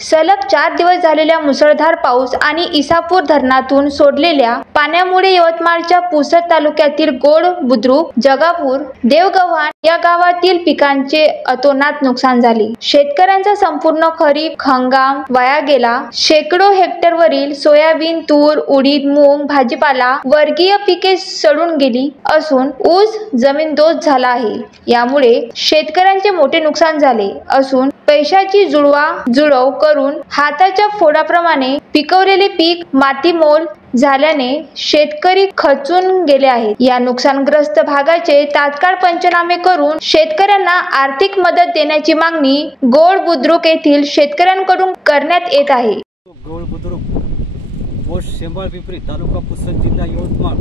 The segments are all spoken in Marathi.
सलग 4 दिवस झालेल्या मुसळधार पाऊस आणि इसापूर धरणातून सोडलेल्या पाण्यामुळे यवतमाळच्या पुसद तालुक्यातील गोड बुद्रुक, जगापूर, देवगव्हाण या गावातील पिकांचे अतोनात नुकसान झाले। शेतकऱ्यांचा संपूर्ण खरीप हंगाम वाया गेला। शेकडो हेक्टरवरील सोयाबीन, तूर, उडीद, मूग, भाजीपाला वर्गीय पिके सडून गेली असून ऊस जमीनदोस्त झाला आहे। यामुळे शेतकऱ्यांचे मोठे नुकसान झाले असून पैशाची जुळवाजुळव करून हाताच्या फोडाप्रमाणे पिकवलेले पीक मातीमोल झाल्याने शेतकरी खचून गेले आहेत। या नुकसानग्रस्त भागाचे तात्काळ पंचनामे करून शेतकऱ्यांना आर्थिक मदत देण्याची मागणी गोड बुद्रुक येथील शेतकऱ्यांकडून करण्यात येत आहे। गोड बुद्रुक, पोस्ट शेंबाळ पिंपरी, तालुका पुसद, जिल्हा यवतमाळ।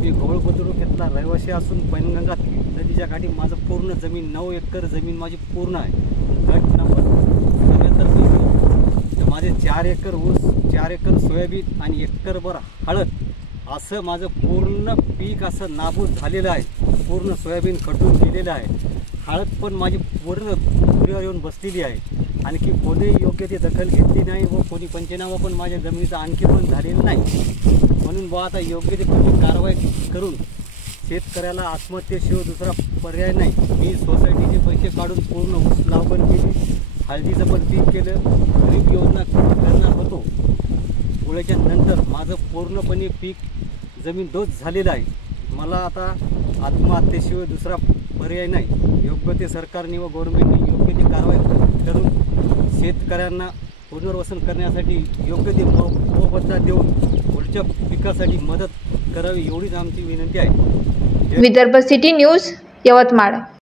मी गोड बुद्रुक येथला रहिवासी असून पैनगंगा नदीच्या काठी माझं पूर्ण जमीन 9 एकर जमीन माझी पूर्ण आहे। गट नंबर 77 माझे 4 एकर ऊस, 4 एकर सोयाबीन आणि एकरभर हळद असं माझं पूर्ण पीक असं नाबूद झालेलं आहे। पूर्ण सोयाबीन कटून गेलेलं आहे। हळद पण माझी पूर्ण पुरीवर येऊन बसलेली आहे। आणखी कोणी योग्य ती दखल घेतली नाही व कोणी पंचनामा पण माझ्या जमिनीचा आणखी पण झालेला नाही। म्हणून आता योग्य ती कारवाई करून शेतकऱ्याला आत्महत्येशिवाय दुसरा पर्याय नाही। मी सोसायटीचे पैसे काढून पूर्ण ऊस लागवड केली, हळदीचं पण पीक केलं, गरीब योजना करणार होतो। पोळ्याच्या नंतर माझं पूर्णपणे पीक जमीनदोस्त झालेलं आहे। मला आता आत्महत्येशिवाय दुसरा पर्याय नाही। योग्य ते सरकारने व गव्हर्नमेंटने योग्य ती कारवाई करून शेतकऱ्यांना पुनर्वसन करण्यासाठी योग्य ते मोबदला देऊन पुढच्या पिकासाठी मदत करावी एवढीच आमची विनंती आहे। Vidarbha city news, Yavatmal.